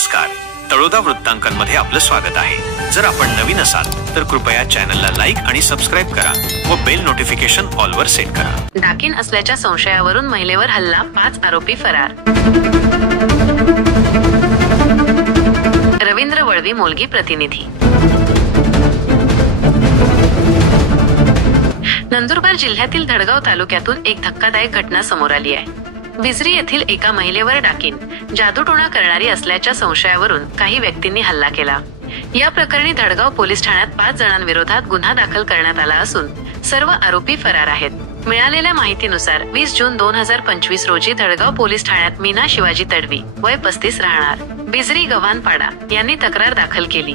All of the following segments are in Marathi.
नमस्कार, तळोदा वृत्तांकनमध्ये आपलं स्वागत आहे। जर आपण नवीन असाल तर कृपया चॅनलला लाईक आणि सबस्क्राइब करा व बेल नोटिफिकेशन ऑल वर सेट करा। डाकिन असल्याच्या संशयावरून महिलेवर हल्ला, 5 आरोपी फरार। रवींद्र वळवी, मोलगी प्रतिनिधी। नंदुरबार जिल्ह्यातील धडगाव तालुक्यातून एक धक्कादायक घटना समोर आली आहे। बिजरी येथील एका महिलेवर डाकिन जादूटोणा करणारी असल्याच्या संशयावरून काही व्यक्तींनी हल्ला केला। या प्रकरणी धडगाव पोलीस ठाण्यात 5 जणांविरोधात गुन्हा दाखल करण्यात आला असून सर्व आरोपी फरार आहेत। मिळालेल्या माहितीनुसार 20 जून 2025 रोजी धडगाव पोलीस ठाण्यात मीना शिवाजी तडवी, वय 35, राहणार बिजरी गव्हाणपाडा यांनी तक्रार दाखल केली।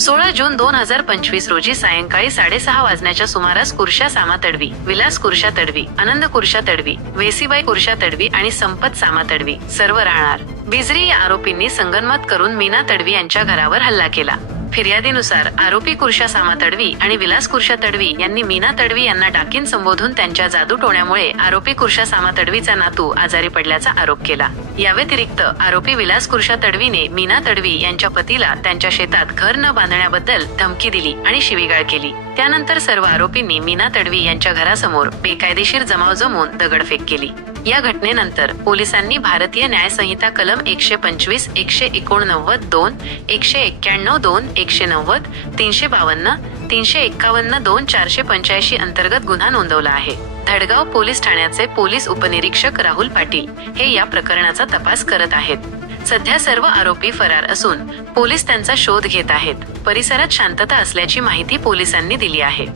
16 जून 2025 रोजी सायंकाळी 6:30 वाजण्याच्या सुमारास कुर्शा सामा तडवी, विलास कुर्शा तडवी, आनंद कुर्शा तडवी, वेसीबाई कुर्शा तडवी आणि संपत सामा तडवी, सर्व राहणार बिजरी या आरोपींनी संगनमत करून मीना तडवी यांच्या घरावर हल्ला केला। फिर्यादीनुसार आरोपी कुर्शा सामा तडवी आणि विलास कुर्शा तडवी यांनी मीना तडवी यांना डाकिन संबोधून त्यांच्या जादूटोण्यामुळे आरोपी कुर्शा सामा तडवीचा नातू आजारी पडल्याचा आरोप केला। या व्यतिरिक्त आरोपी विलास कुर्शा तडवीने मीना तडवी यांच्या पतीला त्यांच्या शेतात घर न बांधण्याबद्दल धमकी दिली आणि शिवीगाळ केली। त्यानंतर सर्व आरोपींनी मीना तडवी यांच्या घरासमोर बेकायदेशीर जमाव जमवून दगडफेक केली। या घटनेनंतर पोलिसांनी भारतीय न्याय संहिता कलम 125, 189, 2, 191, 2, 190, 352, 351, 2, 485 अंतर्गत गुन्हा नोंदवला आहे। धडगाव पोलीस ठाण्याचे पोलीस उपनिरीक्षक राहुल पाटील हे या प्रकरणाचा तपास करत आहेत। सध्या सर्व आरोपी फरार असून पोलीस त्यांचा शोध घेत आहेत। परिसरात शांतता असल्याची माहिती पोलिसांनी दिली आहे।